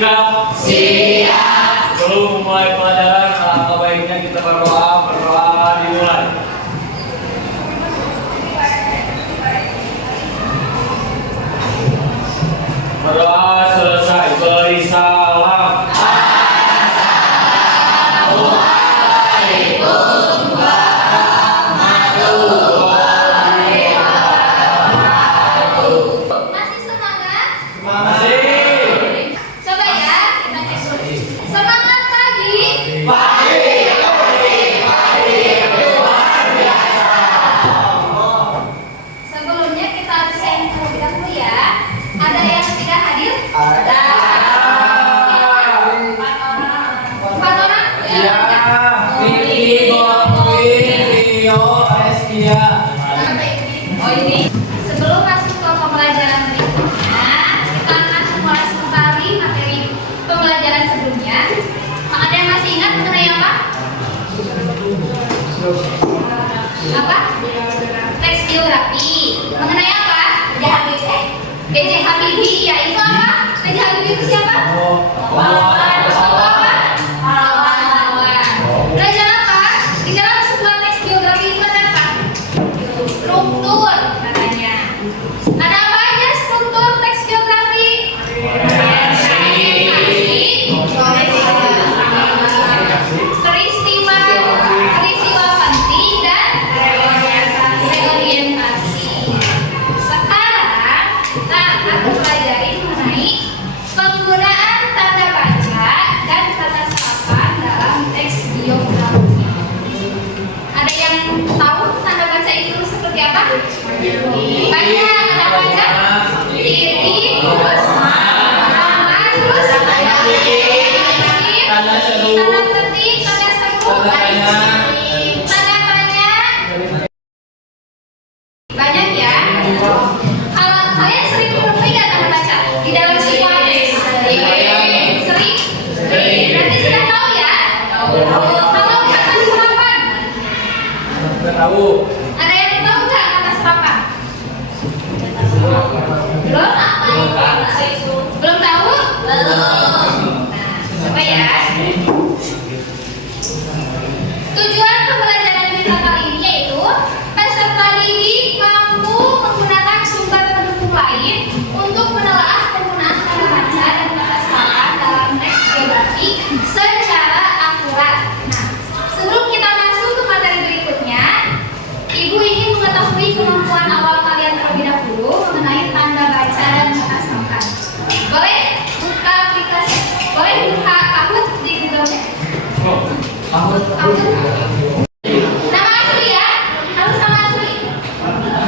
Sikap. Siap. Sebelum memulai pelajaran, alangkah baiknya kita berdoa. Berdoa dimulai. Berdoa selesai. Beri salam. Masih semangat? Masih. Coba ya, kita cek dulu. Semangat pagi. Sebelumnya kita absen terlebih dahulu ya. Ada yang tidak hadir? Ada. Empat orang. Empat orang? Ya. Vicky, Rio, Eskia. Oh ini. Sebelum masuk ke pembelajaran berikutnya, kita akan mulai sekali materi pembelajaran sebelumnya. Ada yang masih ingat mengenai apa? Apa? Teks geografi. Mengenai apa? B.J. Habibie. Ya itu apa? B.J. Habibie itu siapa? Pahlawan. Apa? Pahlawan. Belajar apa? Di dalam sebuah teks geografi itu ada apa? Struktur katanya. Ada apa aja struktur teks geografi? Peristiwa penting dan reorientasi. Sekarang kita akan mempelajari mengenai penggunaan tanda baca dan tata serapan dalam teks geografi. Ada yang tahu tanda baca itu seperti apa? Banyak tanda baca. Kiri, terus kanan, terus Tanda seru. tanda petik, tanda seru, Tanda banyak. tanda banyak. Banyak ya. Kalau kalian sering menemui nggak tanda baca di dalam sebuah teks? Sering. Berarti sudah tahu ya. Kalau kata serapan, Tahu. ada yang tahu nggak kata serapan? Belum? Belum tahu? Nah, coba ya. Tujuan pembelajaran kita kali ini yaitu peserta didik mampu menggunakan sumber pendukung lain untuk menelaah penggunaan tanda baca dan kata serapan dalam teks geografi secara akurat. Nah, sebelum kita masuk ke materi berikutnya, Ibu ingin mengetahui kemampuan awal kalian terlebih dahulu mengenai tanda baca dan kata serapan. Boleh buka aplikasi, boleh buka Kahoot di Google Chat. Kahoot. Nama asli ya, harus nama asli.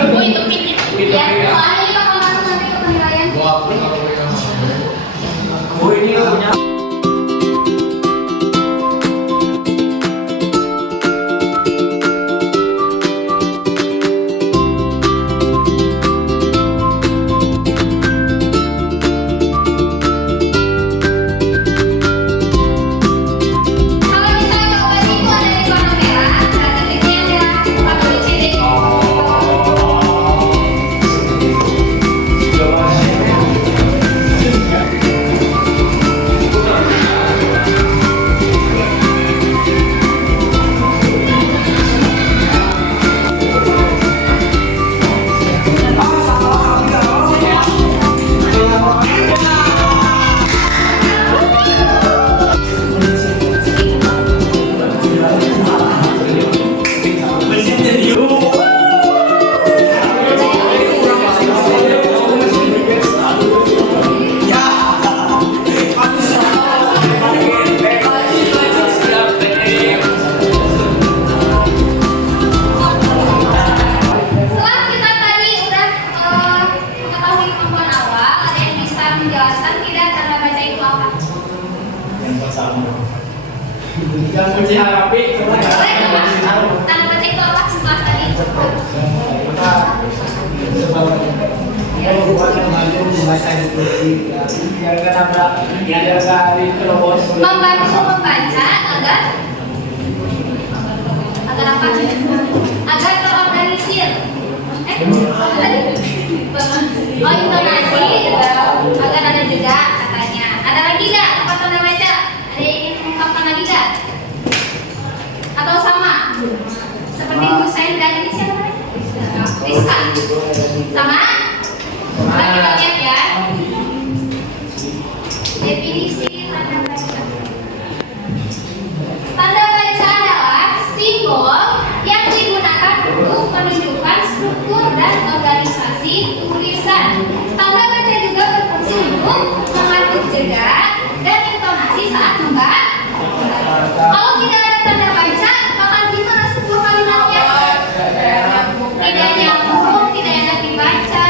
Oh itu pin ya. Soalnya kita kalau masuk nanti ke penilaian. Oh ini nggak punya. Kalau misalnya jawaban itu ada di warna merah, berarti titiknya adalah waktu di CD. Setelah kita tadi udah mengetahui kemampuan awal, ada yang bisa menjelaskan tidak tanda baca itu apa? Yang kunci harapi. Boleh coba? Tanda baca itu apa setelah tadi? Membantu membaca agar apa? Agar terorganisir. Oh intonasi agar ada jeda katanya. Ada Ada lagi nggak tempat tanda baca? Ada yang ingin mengungkapkan lagi nggak? Atau sama? Seperti Bu Sandra ini siapa namanya? Rizka. Sama? Mari kita lihat ya. Definisi tanda baca. Tanda baca adalah simbol yang digunakan untuk menunjukkan struktur dan organisasi tulisan. Tanda baca juga berfungsi untuk mengatur jeda dan intonasi saat membaca. Kalau tidak ada tanda baca, maka gimana sebuah kalimatnya? Tidak nyambung, tidak enak dibaca.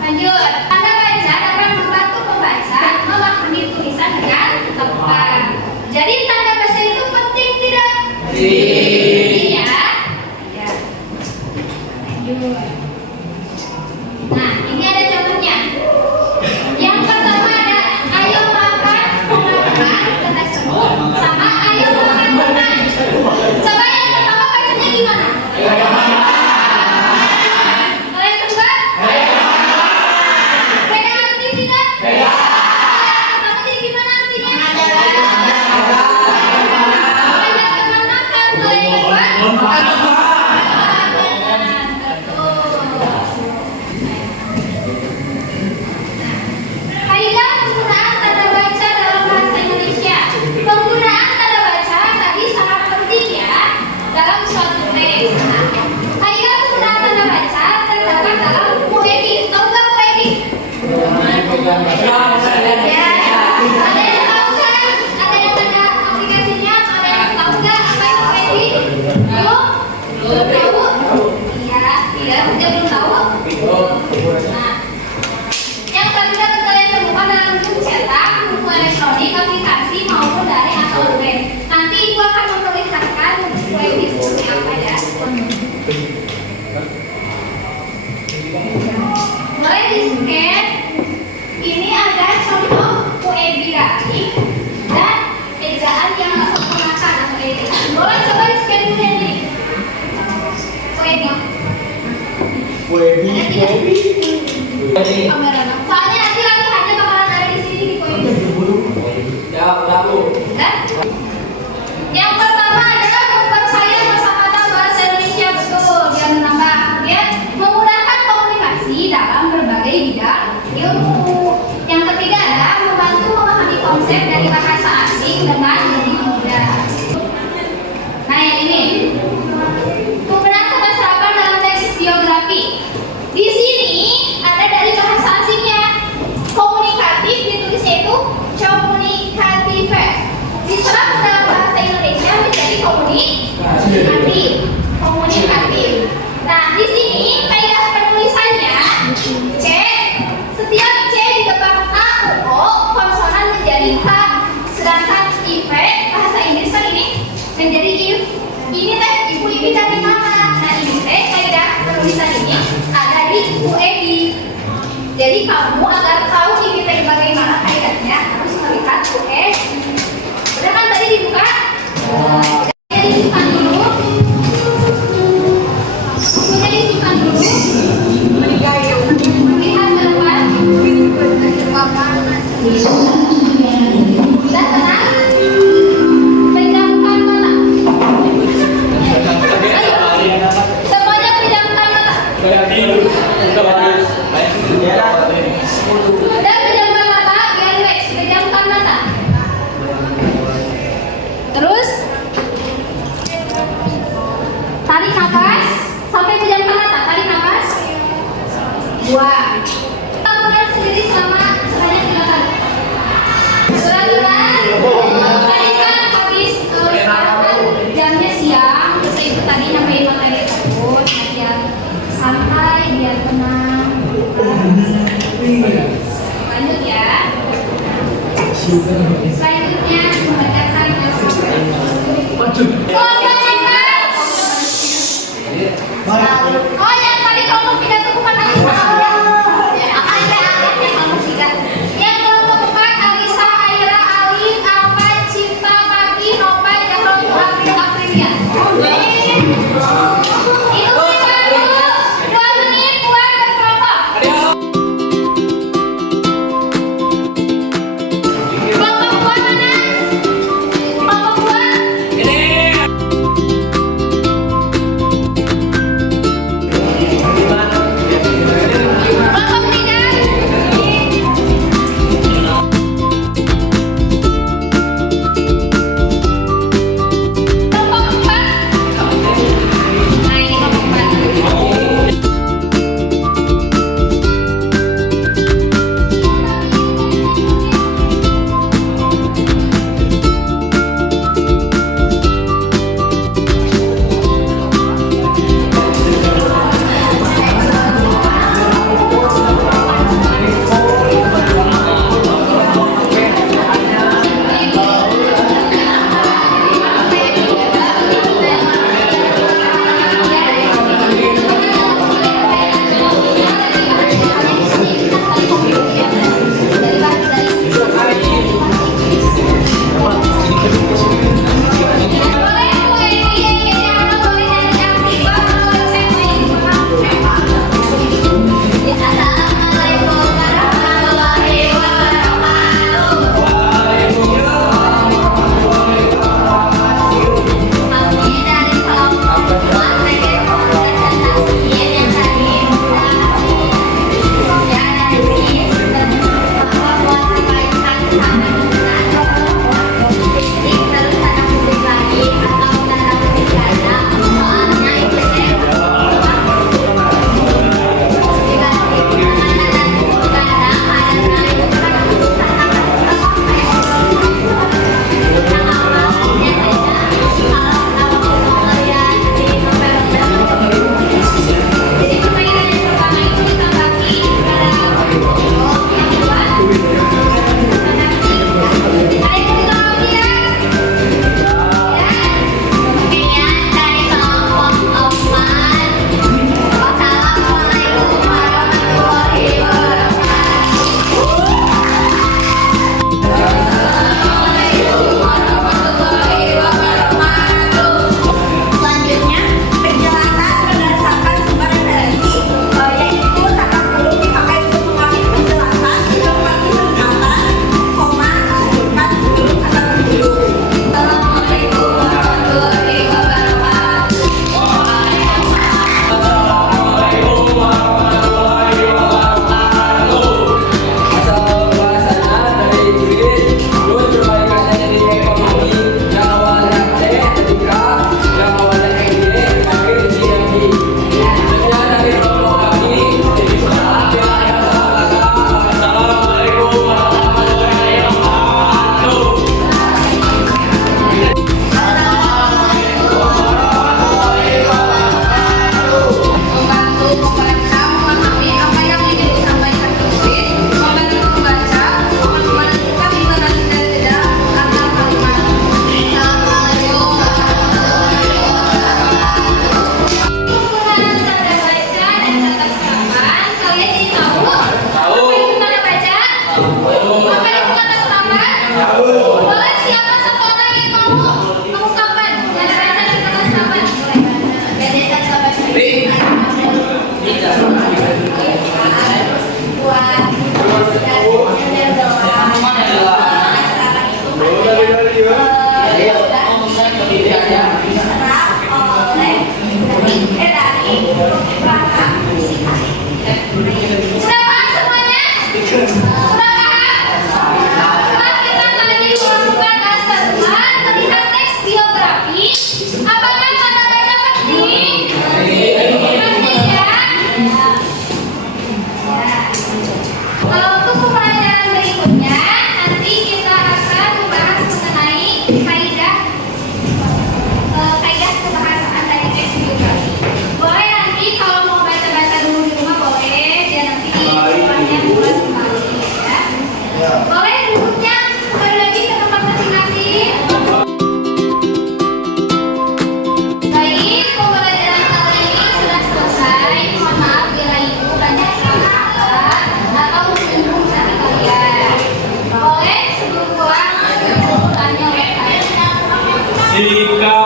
Lanjut, tanda baca dapat membantu pembaca memahami tulisan dengan tepat. Jadi tanda baca itu penting tidak? Iya. Ya. Lanjut. Nah, ini ada contohnya. Yang pertama ada ayo makan kena semut sama ayo makan berenang. Coba yang pertama bacanya gimana? Kalau yang kedua? Beda arti tidak? Yang pertama jadi gimana artinya? Banyak teman makan. Kalau yang kedua? Kaidah penggunaan tanda baca dalam bahasa Indonesia. Penggunaan tanda baca tadi sangat penting ya dalam suatu teks. Nah, kaidah penggunaan tanda baca terdapat dalam UED. Tahu nggak UED? Ya. Ada yang tahu nggak? Ada yang ada aplikasinya? Ada yang tahu nggak apa itu UED? Belum tahu? Iya, iya, dia belum tahu. Nah, yang tadi dapat kalian temukan dalam buku cetak, buku elektronik, aplikasi maupun daring atau web. Nanti ibu akan memperlihatkan buku ini seperti apa ya. Boleh di scan. Ini ada contoh UED daring dan ejaan yang disempurnakan atau UED. Boleh coba di scan dulu ini. UED. Ada tidak? Kamera. Soalnya nanti latihannya bakalan ada di sini di poin. Dan yang pertama adalah memperkaya kosakata bahasa Indonesia betul biar menambah ya, memudahkan komunikasi dalam berbagai bidang ilmu. Yang ketiga adalah membantu memahami konsep dari bahasa asing dengan lebih mudah. Nah yang ini penggunaan kebahasaan dalam teks biografi. Di sini ada dari bahasa asingnya. Komunikatif ditulisnya itu komunikatif. Diserap dalam bahasa Indonesia menjadi komunikatif. Komunikatif. Nah, di sini kaidah penulisannya C. Setiap C di depan A, U, O, konsonan menjadi K. Sedangkan IV bahasa Inggris kan ini menjadi if. Ini teh ibu ini dari mana? Nah, ini teh kaidah penulisan ini ada di UED. Jadi kamu agar tahu ini teh bagaimana kaidahnya harus melihat UED. Udah kan tadi dibuka? Jadi disimpan dulu. Bukunya disimpan dulu. Lihat ke depan. Sudah tenang? Pejamkan mata. Semuanya pejamkan mata. Dan pejamkan mata, biar relax. Pejamkan mata. Terus tarik nafas sampai pejamkan mata. Tarik nafas. Buang. Kamu lihat sendiri selama sebanyak 3 kali. Surat-surat. Tadi kan habis sekarang jamnya siang. Terus ibu tadi nyampein materi tersebut. Biar santai, biar tenang. Lanjut ya. Selanjutnya membacakan oh yang tadi kelompok 3 itu bukan Alisa. Ada yang kelompok 3. Yang kelompok 4 Alisa, Aira, Alin, Alfa, Cinta, Maki, Nova, Jahrul, April, Aprilia. Itu kita dulu 2 menit buat berkelompok. dari bahasa fisika. Sudah paham semuanya? Sudah paham? Setelah kita tadi melakukan assessment, melihat teks biografi, apakah kata-kata penting? Penting ya? Kalau untuk pembelajaran berikutnya, nanti kita akan membahas mengenai kaidah kebahasaan dari teks biografi. Boleh nanti kalau mau baca-baca dulu di rumah boleh, biar nanti sekolahnya pulang kembali ya. Boleh duduknya kembali lagi ke tempat masing-masing. Baik, pembelajaran kali ini sudah selesai. Mohon maaf bila ibu banyak salah kata atau menyinggung cara kalian. Boleh sebelum pulang tanya oleh kalian. Jika